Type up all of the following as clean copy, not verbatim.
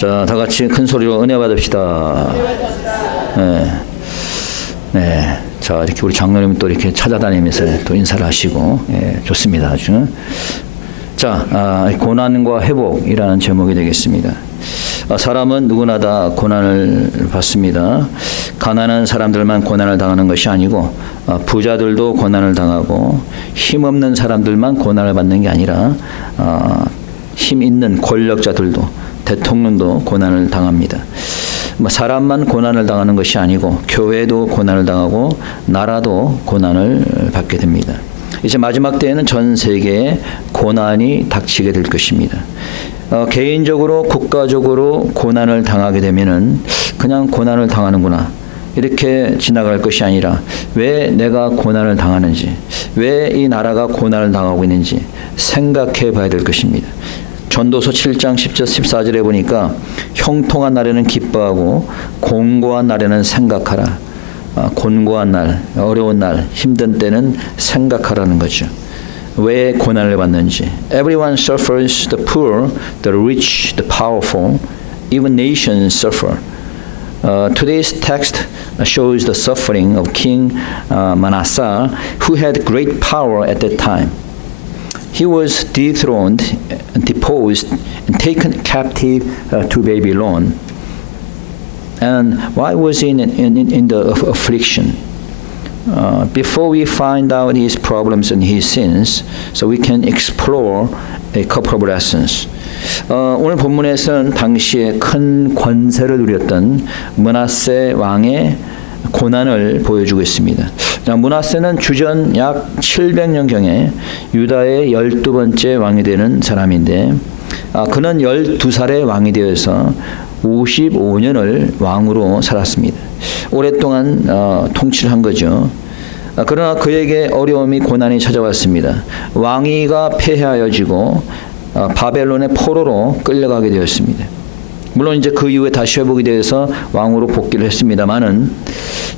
자, 다 같이 큰 소리로 은혜 받읍시다. 네. 네. 자, 이렇게 우리 장로님 또 이렇게 찾아다니면서 또 인사를 하시고, 예, 좋습니다. 아주. 자, 고난과 회복이라는 제목이 되겠습니다. 사람은 누구나 다 고난을 받습니다. 가난한 사람들만 고난을 당하는 것이 아니고, 부자들도 고난을 당하고, 힘없는 사람들만 고난을 받는 게 아니라, 힘 있는 권력자들도, 대통령도 고난을 당합니다. 사람만 고난을 당하는 것이 아니고 교회도 고난을 당하고 나라도 고난을 받게 됩니다. 이제 마지막 때에는 전 세계에 고난이 닥치게 될 것입니다. 개인적으로 국가적으로 고난을 당하게 되면은 그냥 고난을 당하는구나 이렇게 지나갈 것이 아니라 왜 내가 고난을 당하는지, 왜 이 나라가 고난을 당하고 있는지 생각해 봐야 될 것입니다. 전도서 7장 10절 14절에 보니까 형통한 날에는 기뻐하고 곤고한 날에는 생각하라. 곤고한 날, 어려운 날, 힘든 때는 생각하라는 거죠. 왜 고난을 받는지. Everyone suffers, the poor, the rich, the powerful, even nations suffer. Today's text shows the suffering of King Manasseh, who had great power at that time. He was dethroned, deposed, and taken captive to Babylon. And why was he in the affliction? Before we find out his problems and his sins, so we can explore a couple of lessons. 오늘 본문에서는 당시에 큰 권세를 누렸던 므낫세 왕의 고난을 보여주고 있습니다. 자, 므낫세는 주전 약 700년경에 유다의 12번째 왕이 되는 사람인데 그는 12살의 왕이 되어서 55년을 왕으로 살았습니다. 오랫동안 통치를 한 거죠. 그러나 그에게 어려움이 고난이 찾아왔습니다. 왕위가 폐하여지고 바벨론의 포로로 끌려가게 되었습니다. 물론 이제 그 이후에 다시 회복이 되어서 왕으로 복귀를 했습니다만은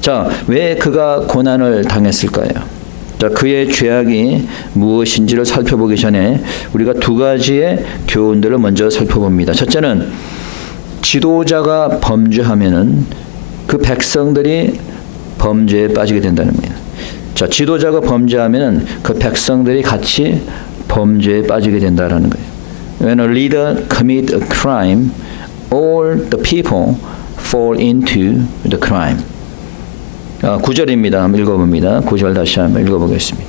자, 왜 그가 고난을 당했을까요? 자, 그의 죄악이 무엇인지를 살펴보기 전에 우리가 두 가지의 교훈들을 먼저 살펴봅니다. 첫째는 지도자가 범죄하면은 그 백성들이 범죄에 빠지게 된다는 겁니다. 자, 지도자가 범죄하면은 그 백성들이 같이 범죄에 빠지게 된다라는 거예요. When a leader commit a crime, all the people fall into the crime. 9절입니다. 한번 읽어봅니다. 9절 다시 한번 읽어보겠습니다.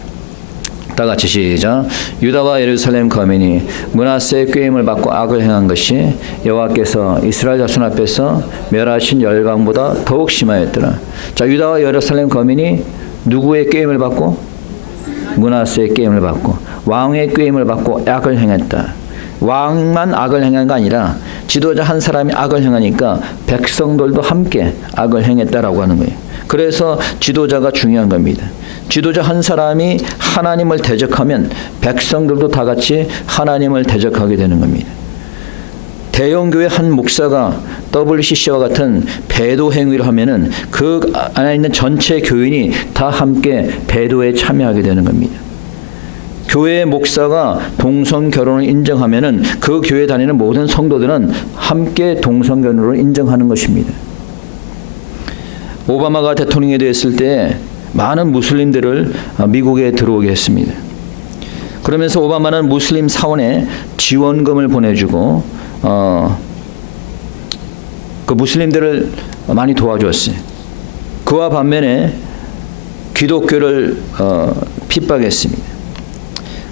다 같이 시작. 유다와 예루살렘 거민이 므낫세의 꾀임을 받고 악을 행한 것이 여호와께서 이스라엘 자손 앞에서 멸하신 열방보다 더욱 심하였더라. 자, 유다와 예루살렘 거민이 누구의 꾀임을 받고? 므낫세의 꾀임을 받고 왕의 꾀임을 받고 악을 행했다. 왕만 악을 행한 게 아니라 지도자 한 사람이 악을 행하니까 백성들도 함께 악을 행했다라고 하는 거예요. 그래서 지도자가 중요한 겁니다. 지도자 한 사람이 하나님을 대적하면 백성들도 다 같이 하나님을 대적하게 되는 겁니다. 대형교회 한 목사가 WCC와 같은 배도 행위를 하면은 그 안에 있는 전체 교인이 다 함께 배도에 참여하게 되는 겁니다. 교회의 목사가 동성 결혼을 인정하면은 그 교회에 다니는 모든 성도들은 함께 동성 결혼을 인정하는 것입니다. 오바마가 대통령이 되었을 때 많은 무슬림들을 미국에 들어오게 했습니다. 그러면서 오바마는 무슬림 사원에 지원금을 보내주고 그 무슬림들을 많이 도와주었어요. 그와 반면에 기독교를 핍박했습니다.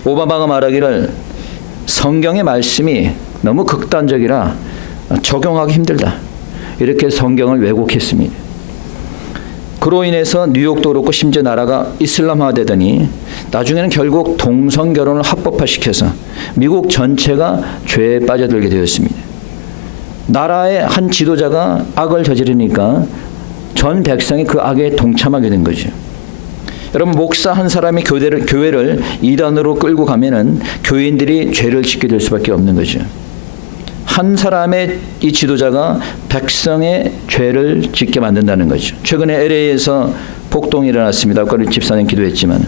오바마가 말하기를 성경의 말씀이 너무 극단적이라 적용하기 힘들다. 이렇게 성경을 왜곡했습니다. 그로 인해서 뉴욕도 그렇고 심지어 나라가 이슬람화되더니 나중에는 결국 동성결혼을 합법화시켜서 미국 전체가 죄에 빠져들게 되었습니다. 나라의 한 지도자가 악을 저지르니까 전 백성이 그 악에 동참하게 된 거죠. 여러분, 목사 한 사람이 교회를 이단으로 끌고 가면은 교인들이 죄를 짓게 될 수밖에 없는 거죠. 한 사람의 이 지도자가 백성의 죄를 짓게 만든다는 거죠. 최근에 LA에서 폭동이 일어났습니다. 아까 우리 집사님 기도했지만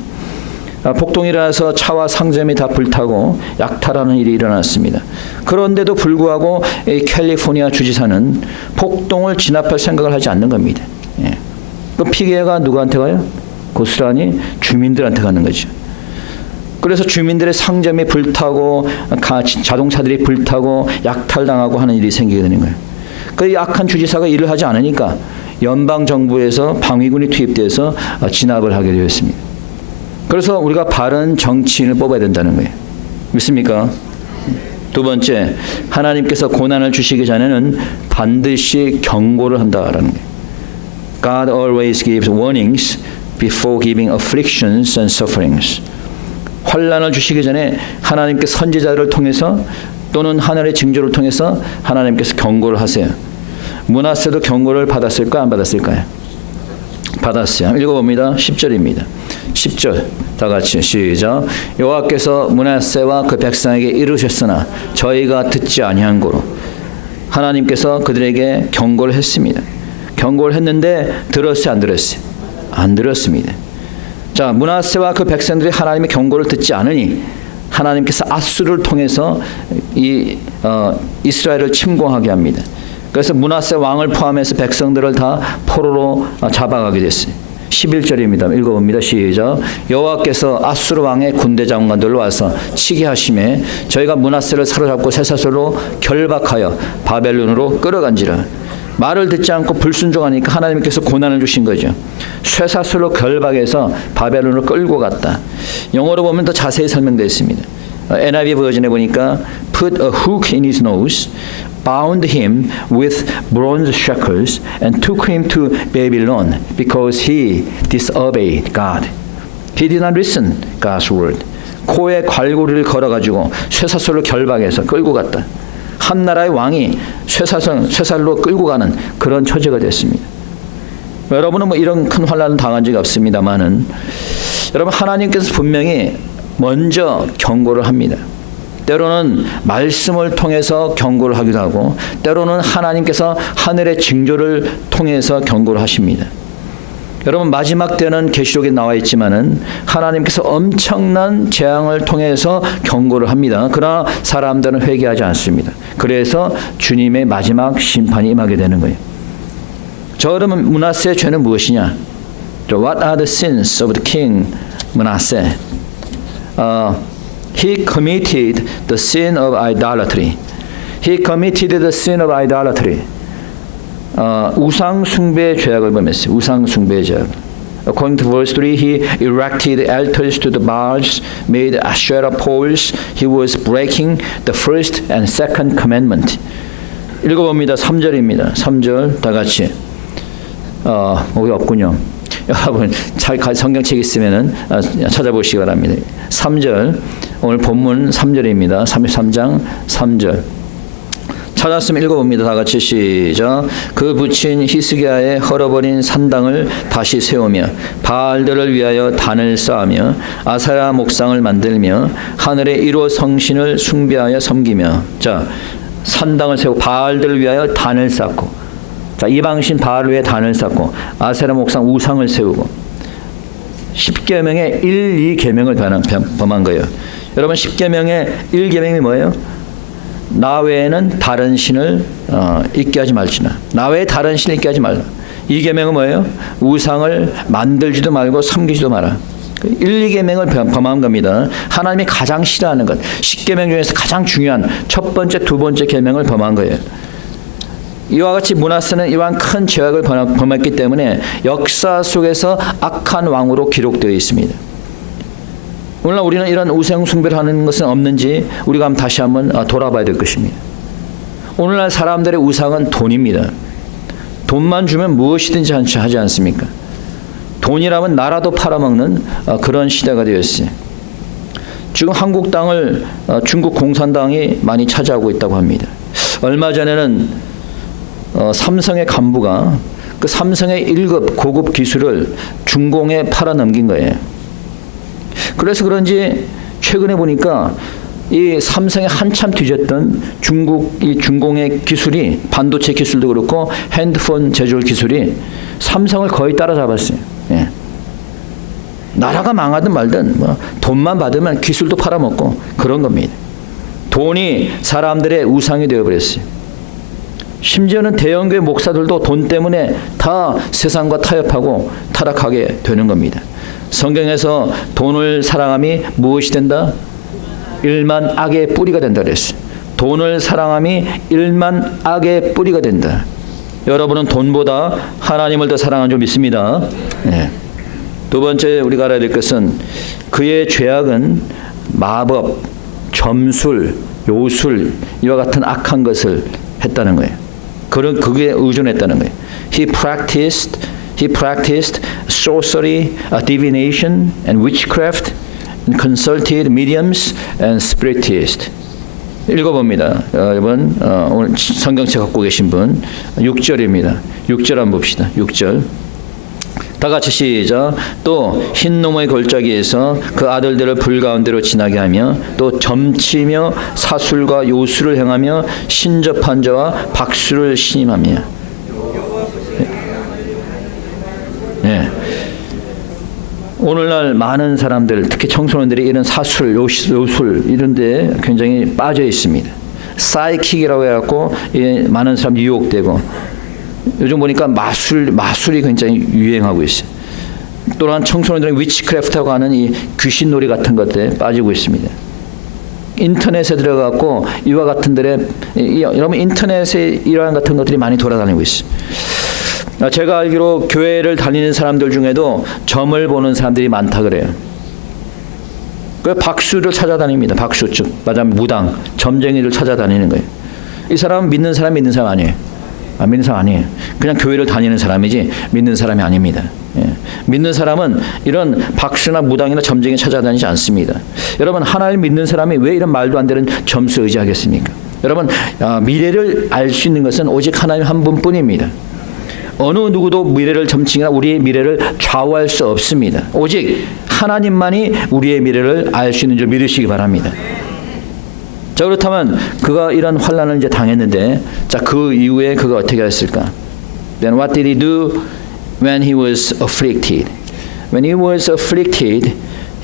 폭동이 일어나서 차와 상점이 다 불타고 약탈하는 일이 일어났습니다. 그런데도 불구하고 이 캘리포니아 주지사는 폭동을 진압할 생각을 하지 않는 겁니다. 예. 그 피해가 누구한테 가요? 고스란히 주민들한테 가는 거죠. 그래서 주민들의 상점이 불타고 자동차들이 불타고 약탈당하고 하는 일이 생기게 되는 거예요. 그 약한 주지사가 일을 하지 않으니까 연방 정부에서 방위군이 투입돼서 진압을 하게 되었습니다. 그래서 우리가 바른 정치인을 뽑아야 된다는 거예요. 믿습니까? 두 번째, 하나님께서 고난을 주시기 전에는 반드시 경고를 한다라는 거예요. God always gives warnings before giving afflictions and sufferings. 환난을 주시기 전에 하나님께 선지자를 통해서 또는 하늘의 징조를 통해서 하나님께서 경고를 하세요. 므낫세도 경고를 받았을까 안 받았을까요? 받았어요. 읽어봅니다. 10절입니다. 10절 다 같이 시작. 여호와께서 므낫세와 그 백성에게 이르셨으나 저희가 듣지 아니한 고로 하나님께서 그들에게 경고를 했습니다. 경고를 했는데 들었어요 안 들었어요? 안 들었습니다. 자, 므낫세와 그 백성들이 하나님의 경고를 듣지 않으니 하나님께서 아수르를 통해서 이스라엘을 침공하게 합니다. 그래서 므낫세 왕을 포함해서 백성들을 다 포로로 잡아가게 됐어요. 11절입니다. 읽어봅니다. 시작. 여호와께서 아수르 왕의 군대 장관들로 와서 치게 하심에 저희가 므낫세를 사로잡고 쇠사슬로 결박하여 바벨론으로 끌어간지라. 말을 듣지 않고 불순종하니까 하나님께서 고난을 주신 거죠. 쇠사슬로 결박해서 바벨론으로 끌고 갔다. 영어로 보면 더 자세히 설명되어 있습니다. NIV 버전에 보니까 put a hook in his nose, bound him with bronze shackles and took him to Babylon because he disobeyed God. He did not listen God's word. 코에 괄고리를 걸어가지고 쇠사슬로 결박해서 끌고 갔다. 한 나라의 왕이 쇠살로 끌고 가는 그런 처지가 됐습니다. 여러분은 뭐 이런 큰 환난을 당한 적이 없습니다만은 여러분 하나님께서 분명히 먼저 경고를 합니다. 때로는 말씀을 통해서 경고를 하기도 하고 때로는 하나님께서 하늘의 징조를 통해서 경고를 하십니다. 여러분 마지막 때는 계시록에 나와 있지만은 하나님께서 엄청난 재앙을 통해서 경고를 합니다. 그러나 사람들은 회개하지 않습니다. 그래서 주님의 마지막 심판이 임하게 되는 거예요. 저 그러면 므낫세의 죄는 무엇이냐? What are the sins of the king Manasseh? He committed the sin of idolatry. He committed the sin of idolatry. 우상 숭배의 죄악을 범했어요. 우상 숭배의 죄악. According to verse 3, he erected altars to the Baals, made Asherah poles. He was breaking the first and second commandment. 읽어봅니다. 3절입니다. 3절 다 같이. 여기 없군요. 여러분 성경책 있으면은 찾아보시기 바랍니다. 3절 오늘 본문 3절입니다. 33장 3절. 찾았으면 읽어봅니다. 다 같이 시작. 그 붙인 히스기야의 헐어버린 산당을 다시 세우며 바알들을 위하여 단을 쌓으며 아사야 목상을 만들며 하늘의 1호 성신을 숭배하여 섬기며. 자, 산당을 세우고 바알들을 위하여 단을 쌓고, 자, 이방신 바알 위에 단을 쌓고 아세라 목상 우상을 세우고 10계명의 1, 2계명을 범한 거예요. 여러분 10계명의 1계명이 뭐예요? 나 외에는 다른 신을 있게 하지 말지나. 나 외에 다른 신을 있게 하지 말라. 2계명은 뭐예요? 우상을 만들지도 말고 섬기지도 마라. 1, 2계명을 범한 겁니다. 하나님이 가장 싫어하는 것, 10계명 중에서 가장 중요한 첫 번째, 두 번째 계명을 범한 거예요. 이와 같이 므낫세는 이러한 큰 죄악을 범했기 때문에 역사 속에서 악한 왕으로 기록되어 있습니다. 오늘날 우리는 이런 우상 숭배를 하는 것은 없는지 우리가 다시 한번 돌아봐야 될 것입니다. 오늘날 사람들의 우상은 돈입니다. 돈만 주면 무엇이든지 하지 않습니까? 돈이라면 나라도 팔아먹는 그런 시대가 되었어요. 지금 한국 땅을 중국 공산당이 많이 차지하고 있다고 합니다. 얼마 전에는 삼성의 간부가 그 삼성의 1급 고급 기술을 중공에 팔아넘긴 거예요. 그래서 그런지 최근에 보니까 이 삼성에 한참 뒤졌던 이 중공의 기술이, 반도체 기술도 그렇고 핸드폰 제조할 기술이 삼성을 거의 따라잡았어요. 예. 나라가 망하든 말든 뭐 돈만 받으면 기술도 팔아먹고 그런 겁니다. 돈이 사람들의 우상이 되어버렸어요. 심지어는 대형교회 목사들도 돈 때문에 다 세상과 타협하고 타락하게 되는 겁니다. 성경에서 돈을 사랑함이 무엇이 된다? 일만 악의 뿌리가 된다 그랬어요. 돈을 사랑함이 일만 악의 뿌리가 된다. 여러분은 돈보다 하나님을 더 사랑하는 줄 믿습니다. 네. 두 번째 우리가 알아야 될 것은 그의 죄악은 마법, 점술, 요술 이와 같은 악한 것을 했다는 거예요. 그게 의존했다는 거예요. He practiced sorcery, divination, and witchcraft, and consulted mediums and spiritists. 읽어봅니다. 여러분 오늘 성경책 갖고 계신 분 6절입니다. 6절 한번 봅시다. 6절. 다 같이 시작. 또 흰노무의 골짜기에서 그 아들들을 불 가운데로 지나게 하며 또 점치며 사술과 요술을 행하며 신접한 자와 박수를 신임하며. 네. 오늘날 많은 사람들, 특히 청소년들이 이런 사술, 요술 이런 데 굉장히 빠져 있습니다. 사이킥이라고 해갖고 많은 사람 유혹되고, 요즘 보니까 마술이 굉장히 유행하고 있어요. 또한 청소년들은 위치크래프트라고 하는 이 귀신놀이 같은 것들에 빠지고 있습니다. 인터넷에 들어가고 이와 같은 데에 여러분 인터넷에 이러한 같은 것들이 많이 돌아다니고 있어요. 제가 알기로 교회를 다니는 사람들 중에도 점을 보는 사람들이 많다 그래요. 그 박수를 찾아다닙니다. 박수 즉 말하자면 무당, 점쟁이를 찾아다니는 거예요. 이 사람은 믿는 사람 아니에요. 믿는 사람 아니에요. 그냥 교회를 다니는 사람이지 믿는 사람이 아닙니다. 예. 믿는 사람은 이런 박수나 무당이나 점쟁이 찾아다니지 않습니다. 여러분 하나님 믿는 사람이 왜 이런 말도 안 되는 점수 의지하겠습니까? 여러분 미래를 알 수 있는 것은 오직 하나님 한 분뿐입니다. 어느 누구도 미래를 점치거나 우리의 미래를 좌우할 수 없습니다. 오직 하나님만이 우리의 미래를 알 수 있는 줄 믿으시기 바랍니다. 자, 그렇다면 그가 이런 환난을 이제 당했는데, 자, 그 이후에 그가 어떻게 했을까? Then what did he do when he was afflicted? When he was afflicted,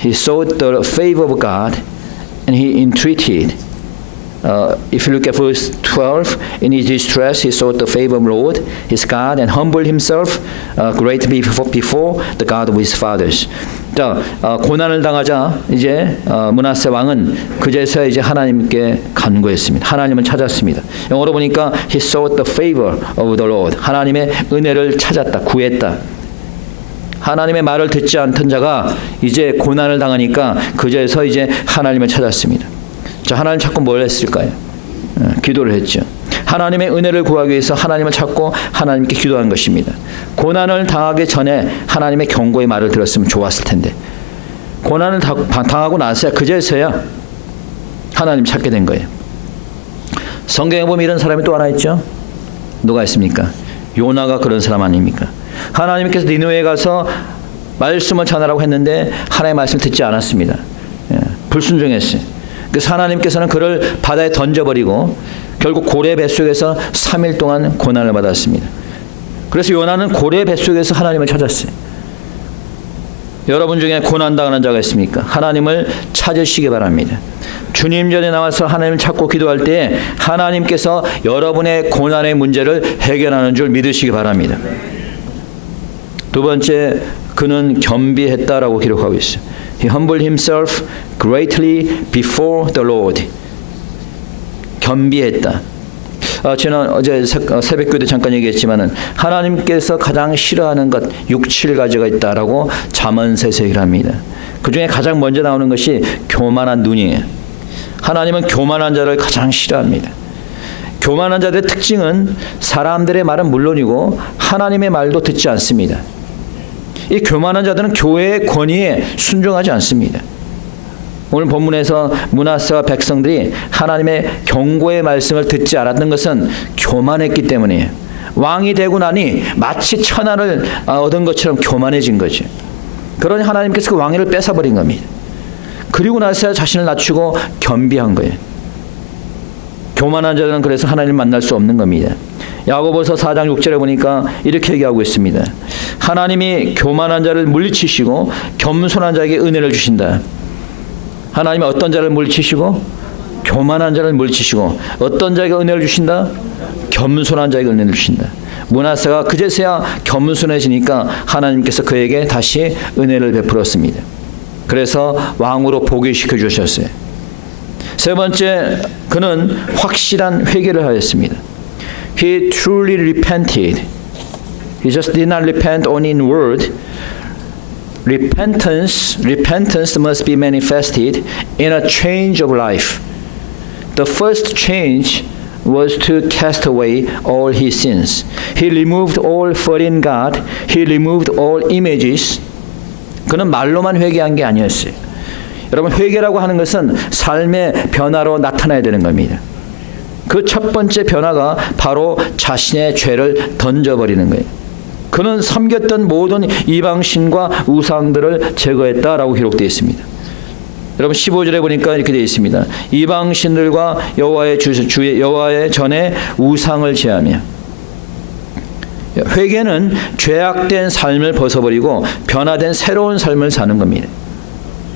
he sought the favor of God and he entreated. If you look at verse 12, in his distress he sought the favor of the Lord, his God, and humbled himself greatly before the God of his fathers. 자, 고난을 당하자 이제 므낫세 왕은 그제서야 이제 하나님께 간구했습니다. 하나님을 찾았습니다. 영어로 보니까 he sought the favor of the Lord. 하나님의 은혜를 찾았다, 구했다. 하나님의 말을 듣지 않던 자가 이제 고난을 당하니까 그제서 이제 하나님을 찾았습니다. 자, 하나님 찾고 뭘 했을까요? 기도를 했죠. 하나님의 은혜를 구하기 위해서 하나님을 찾고 하나님께 기도한 것입니다. 고난을 당하기 전에 하나님의 경고의 말을 들었으면 좋았을 텐데 고난을 당하고 나서야 그제서야 하나님 찾게 된 거예요. 성경에 보면 이런 사람이 또 하나 있죠. 누가 있습니까? 요나가 그런 사람 아닙니까? 하나님께서 니느웨에 가서 말씀을 전하라고 했는데 하나님의 말씀을 듣지 않았습니다. 불순종했어요. 그래서 하나님께서는 그를 바다에 던져버리고 결국 고래 뱃속에서 3일 동안 고난을 받았습니다. 그래서 요나는 고래 뱃속에서 하나님을 찾았어요. 여러분 중에 고난당하는 자가 있습니까? 하나님을 찾으시기 바랍니다. 주님 전에 나와서 하나님을 찾고 기도할 때 하나님께서 여러분의 고난의 문제를 해결하는 줄 믿으시기 바랍니다. 두 번째, 그는 겸비했다라고 기록하고 있어요. He humbled himself greatly before the Lord. 겸비했다. 저는 어제 새벽기도 잠깐 얘기했지만은 하나님께서 가장 싫어하는 것 6, 7가지가 있다라고 잠언서에서 얘기를 합니다. 그 중에 가장 먼저 나오는 것이 교만한 눈이에요. 하나님은 교만한 자를 가장 싫어합니다. 교만한 자들의 특징은 사람들의 말은 물론이고 하나님의 말도 듣지 않습니다. 이 교만한 자들은 교회의 권위에 순종하지 않습니다. 오늘 본문에서 므낫세와 백성들이 하나님의 경고의 말씀을 듣지 않았던 것은 교만했기 때문이에요. 왕이 되고 나니 마치 천하를 얻은 것처럼 교만해진 거죠. 그러니 하나님께서 그 왕위를 뺏어버린 겁니다. 그리고 나서 자신을 낮추고 겸비한 거예요. 교만한 자들은 그래서 하나님을 만날 수 없는 겁니다. 야고보서 4장 6절에 보니까 이렇게 얘기하고 있습니다. 하나님이 교만한 자를 물리치시고 겸손한 자에게 은혜를 주신다. 하나님이 어떤 자를 물리치시고 교만한 자를 물리치시고 어떤 자에게 은혜를 주신다? 겸손한 자에게 은혜를 주신다. 므낫세가 그제서야 겸손해지니까 하나님께서 그에게 다시 은혜를 베풀었습니다. 그래서 왕으로 복위시켜 주셨어요. 세 번째, 그는 확실한 회개를 하였습니다. He truly repented. He just did not repent only in word. Repentance must be manifested in a change of life. The first change was to cast away all his sins. He removed all foreign God. He removed all images. 그는 말로만 회개한 게 아니었어요. 여러분, 회개라고 하는 것은 삶의 변화로 나타나야 되는 겁니다. 그 첫 번째 변화가 바로 자신의 죄를 던져버리는 거예요. 그는 섬겼던 모든 이방신과 우상들을 제거했다라고 기록되어 있습니다. 여러분 15절에 보니까 이렇게 되어 있습니다. 이방신들과 여호와의 전에 우상을 제하며. 회개는 죄악된 삶을 벗어버리고 변화된 새로운 삶을 사는 겁니다.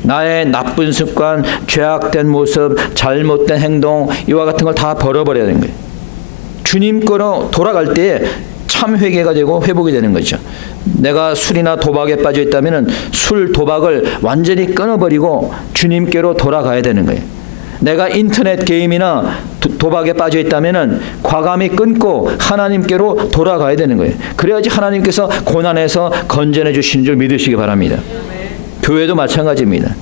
나의 나쁜 습관, 죄악된 모습, 잘못된 행동, 이와 같은 걸 다 버려버려야 되는 거예요. 주님 거로 돌아갈 때에 참 회개가 되고 회복이 되는 거죠. 내가 술이나 도박에 빠져 있다면 술, 도박을 완전히 끊어버리고 주님께로 돌아가야 되는 거예요. 내가 인터넷 게임이나 도박에 빠져 있다면 과감히 끊고 하나님께로 돌아가야 되는 거예요. 그래야지 하나님께서 고난에서 건져내 주시는 줄 믿으시기 바랍니다. 교회도 마찬가지입니다.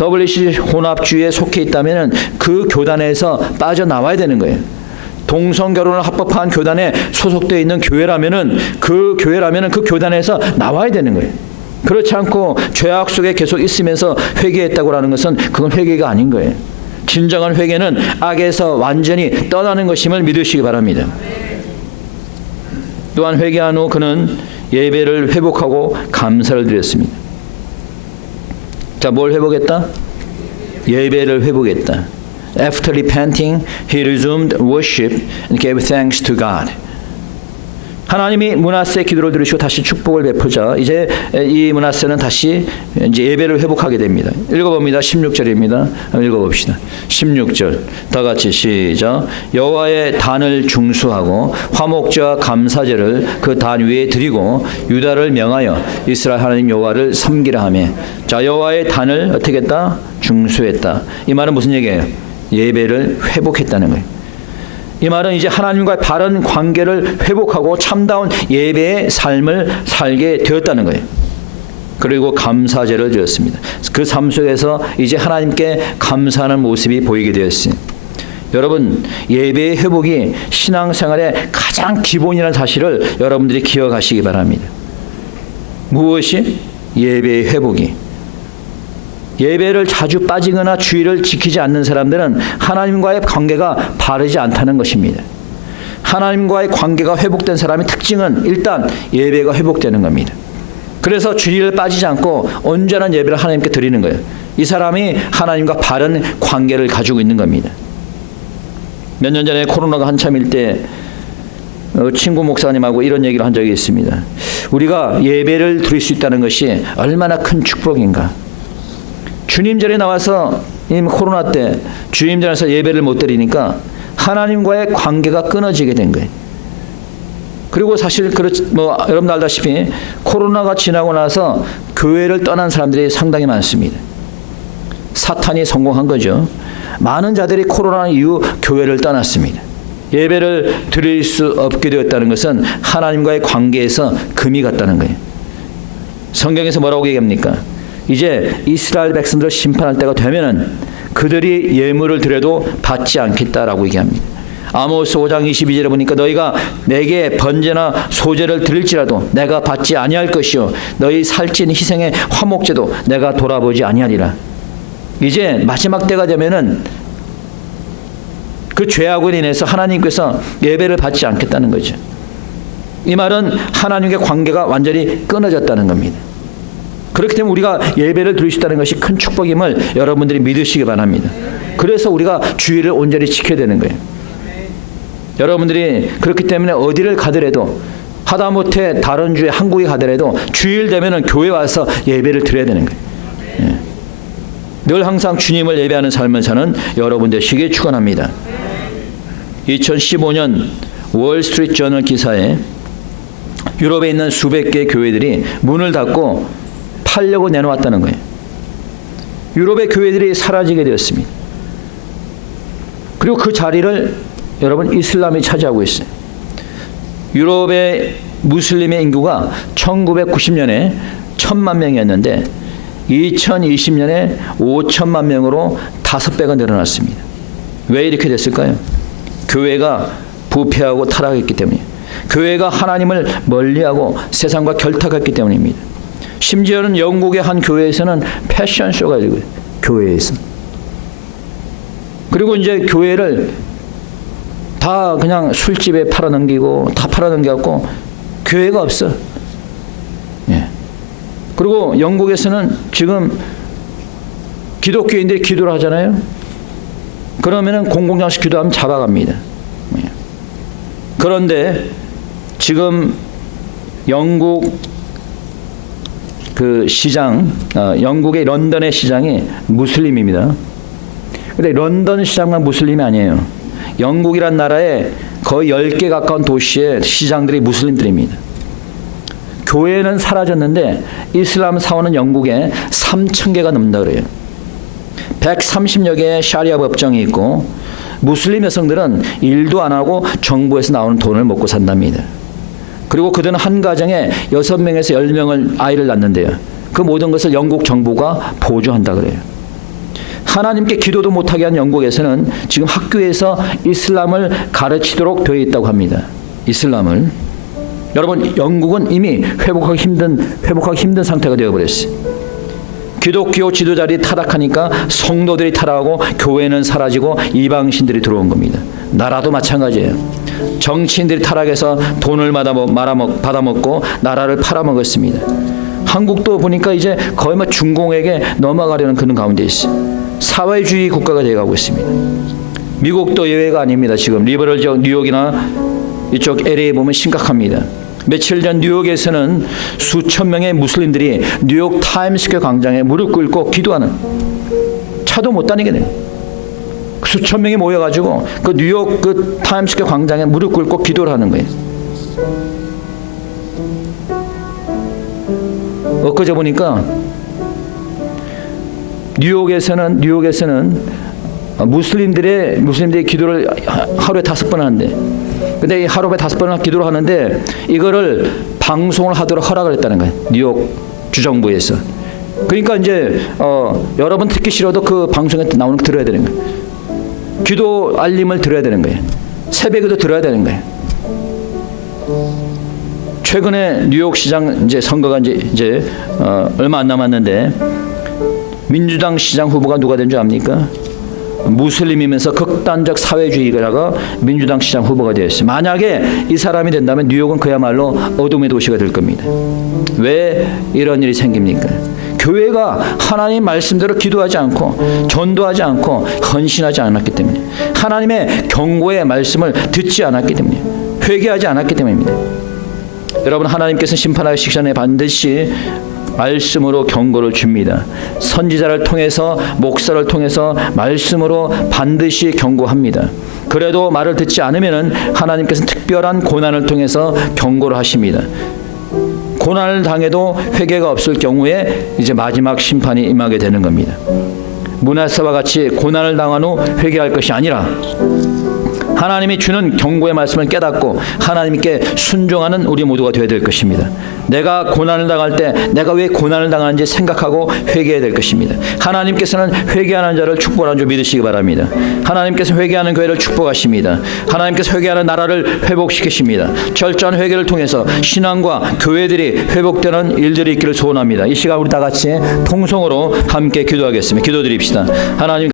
WC 혼합주의에 속해 있다면 그 교단에서 빠져나와야 되는 거예요. 동성결혼을 합법화한 교단에 소속되어 있는 교회라면은 그 교단에서 나와야 되는 거예요. 그렇지 않고 죄악 속에 계속 있으면서 회개했다고 하는 것은 그건 회개가 아닌 거예요. 진정한 회개는 악에서 완전히 떠나는 것임을 믿으시기 바랍니다. 또한 회개한 후 그는 예배를 회복하고 감사를 드렸습니다. 자, 뭘 회복했다? 예배를 회복했다. After repenting, he resumed worship and gave thanks to God. 하나님이 므낫세의 기도를 들으시고 다시 축복을 베푸자 이제 이 므낫세는 다시 이제 예배를 회복하게 됩니다. 읽어봅니다. 16절입니다. 읽어봅시다. 16절 다 같이 시작. 여호와의 단을 중수하고 화목제와 감사제를 그 단 위에 드리고 유다를 명하여 이스라엘 하나님 여호와를 섬기라 하며. 자, 여호와의 단을 어떻게 했다? 중수했다. 이 말은 무슨 얘기예요? 예배를 회복했다는 거예요. 이 말은 이제 하나님과의 바른 관계를 회복하고 참다운 예배의 삶을 살게 되었다는 거예요. 그리고 감사제를 드렸습니다. 그 삶 속에서 이제 하나님께 감사하는 모습이 보이게 되었어요. 여러분, 예배의 회복이 신앙생활의 가장 기본이라는 사실을 여러분들이 기억하시기 바랍니다. 무엇이? 예배의 회복이. 예배를 자주 빠지거나 주의를 지키지 않는 사람들은 하나님과의 관계가 바르지 않다는 것입니다. 하나님과의 관계가 회복된 사람의 특징은 일단 예배가 회복되는 겁니다. 그래서 주의를 빠지지 않고 온전한 예배를 하나님께 드리는 거예요. 이 사람이 하나님과 바른 관계를 가지고 있는 겁니다. 몇 년 전에 코로나가 한참일 때 친구 목사님하고 이런 얘기를 한 적이 있습니다. 우리가 예배를 드릴 수 있다는 것이 얼마나 큰 축복인가. 주님 전에 나와서 코로나 때 주님 전에서 예배를 못 드리니까 하나님과의 관계가 끊어지게 된 거예요. 그리고 사실 여러분 알다시피 코로나가 지나고 나서 교회를 떠난 사람들이 상당히 많습니다. 사탄이 성공한 거죠. 많은 자들이 코로나 이후 교회를 떠났습니다. 예배를 드릴 수 없게 되었다는 것은 하나님과의 관계에서 금이 갔다는 거예요. 성경에서 뭐라고 얘기합니까? 이제 이스라엘 백성들을 심판할 때가 되면은 그들이 예물을 드려도 받지 않겠다라고 얘기합니다. 아모스 5장 22절에 보니까 너희가 내게 번제나 소제를 드릴지라도 내가 받지 아니할 것이요 너희 살찐 희생의 화목제도 내가 돌아보지 아니하리라. 이제 마지막 때가 되면은 그 죄악으로 인해서 하나님께서 예배를 받지 않겠다는 거죠. 이 말은 하나님과의 관계가 완전히 끊어졌다는 겁니다. 그렇기 때문에 우리가 예배를 드릴 수 있다는 것이 큰 축복임을 여러분들이 믿으시기 바랍니다. 그래서 우리가 주의를 온전히 지켜야 되는 거예요. 여러분들이 그렇기 때문에 어디를 가더라도 하다못해 다른 주에 한국에 가더라도 주일 되면은 교회 와서 예배를 드려야 되는 거예요. 예. 늘 항상 주님을 예배하는 삶을 사는 여러분 되시길 축원합니다. 2015년 월스트리트 저널 기사에 유럽에 있는 수백 개의 교회들이 문을 닫고 팔려고 내놓았다는 거예요. 유럽의 교회들이 사라지게 되었습니다. 그리고 그 자리를 여러분 이슬람이 차지하고 있어요. 유럽의 무슬림의 인구가 1990년에 1,000만 명이었는데 2020년에 5천만 명으로 5배가 늘어났습니다. 왜 이렇게 됐을까요? 교회가 부패하고 타락했기 때문이에요. 교회가 하나님을 멀리하고 세상과 결탁했기 때문입니다. 심지어는 영국의 한 교회에서는 패션쇼가 되고 교회에서. 그리고 이제 교회를 다 그냥 술집에 팔아넘기고 다 팔아넘겨갖고 교회가 없어. 예. 그리고 영국에서는 지금 기독교인들이 기도를 하잖아요. 그러면은 공공장소 기도하면 잡아갑니다. 예. 그런데 지금 영국 그 시장, 영국의 런던의 시장이 무슬림입니다. 근데 런던 시장만 무슬림이 아니에요. 영국이란 나라에 거의 10개 가까운 도시의 시장들이 무슬림들입니다. 교회는 사라졌는데 이슬람 사원은 영국에 3,000개가 넘는다 그래요. 130여 개의 샤리아 법정이 있고 무슬림 여성들은 일도 안 하고 정부에서 나오는 돈을 먹고 산답니다. 그리고 그들은 한 가정에 6명에서 10명을 아이를 낳는데요. 그 모든 것을 영국 정부가 보조한다 그래요. 하나님께 기도도 못하게 한 영국에서는 지금 학교에서 이슬람을 가르치도록 되어 있다고 합니다. 이슬람을. 여러분, 영국은 이미 회복하기 힘든 상태가 되어버렸어요. 기독교 지도자들이 타락하니까 성도들이 타락하고 교회는 사라지고 이방신들이 들어온 겁니다. 나라도 마찬가지예요. 정치인들이 타락해서 돈을 받아먹고 나라를 팔아먹었습니다. 한국도 보니까 이제 거의 뭐 중공에게 넘어가려는 그런 가운데 있어요. 사회주의 국가가 되어가고 있습니다. 미국도 예외가 아닙니다. 지금 리버럴 지역 뉴욕이나 이쪽 LA 보면 심각합니다. 며칠 전 뉴욕에서는 수천 명의 무슬림들이 뉴욕 타임스퀘어 광장에 무릎 꿇고 기도하는, 차도 못 다니게 돼요. 수천 명이 모여가지고 그 뉴욕 그 타임스퀘어 광장에 무릎 꿇고 기도를 하는 거예요. 엊그제 보니까 뉴욕에서는 무슬림들이 기도를 하루에 5번 하는데, 근데 이 하루에 5번을 기도를 하는데 이거를 방송을 하도록 허락을 했다는 거예요. 뉴욕 주정부에서. 그러니까 이제 여러분 듣기 싫어도 그 방송에 나오는 거 들어야 되는 거예요. 기도 알림을 들어야 되는 거예요. 새벽에도 들어야 되는 거예요. 최근에 뉴욕 시장 이제 선거가 이제 얼마 안 남았는데 민주당 시장 후보가 누가 된 줄 압니까? 무슬림이면서 극단적 사회주의가가 민주당 시장 후보가 되었어요. 만약에 이 사람이 된다면 뉴욕은 그야말로 어둠의 도시가 될 겁니다. 왜 이런 일이 생깁니까? 교회가 하나님 말씀대로 기도하지 않고 전도하지 않고 헌신하지 않았기 때문에, 하나님의 경고의 말씀을 듣지 않았기 때문에, 회개하지 않았기 때문입니다. 여러분, 하나님께서 심판하시기 전에 반드시 말씀으로 경고를 줍니다. 선지자를 통해서, 목사를 통해서 말씀으로 반드시 경고합니다. 그래도 말을 듣지 않으면 하나님께서는 특별한 고난을 통해서 경고를 하십니다. 고난을 당해도 회개가 없을 경우에 이제 마지막 심판이 임하게 되는 겁니다. 므낫세와 같이 고난을 당한 후 회개할 것이 아니라 하나님이 주는 경고의 말씀을 깨닫고 하나님께 순종하는 우리 모두가 되어야 될 것입니다. 내가 고난을 당할 때 내가 왜 고난을 당하는지 생각하고 회개해야 될 것입니다. 하나님께서는 회개하는 자를 축복하는 줄 믿으시기 바랍니다. 하나님께서 회개하는 교회를 축복하십니다. 하나님께서 회개하는 나라를 회복시키십니다. 철저한 회개를 통해서 신앙과 교회들이 회복되는 일들이 있기를 소원합니다. 이 시간 우리 다 같이 통성으로 함께 기도하겠습니다. 기도드립시다. 하나님,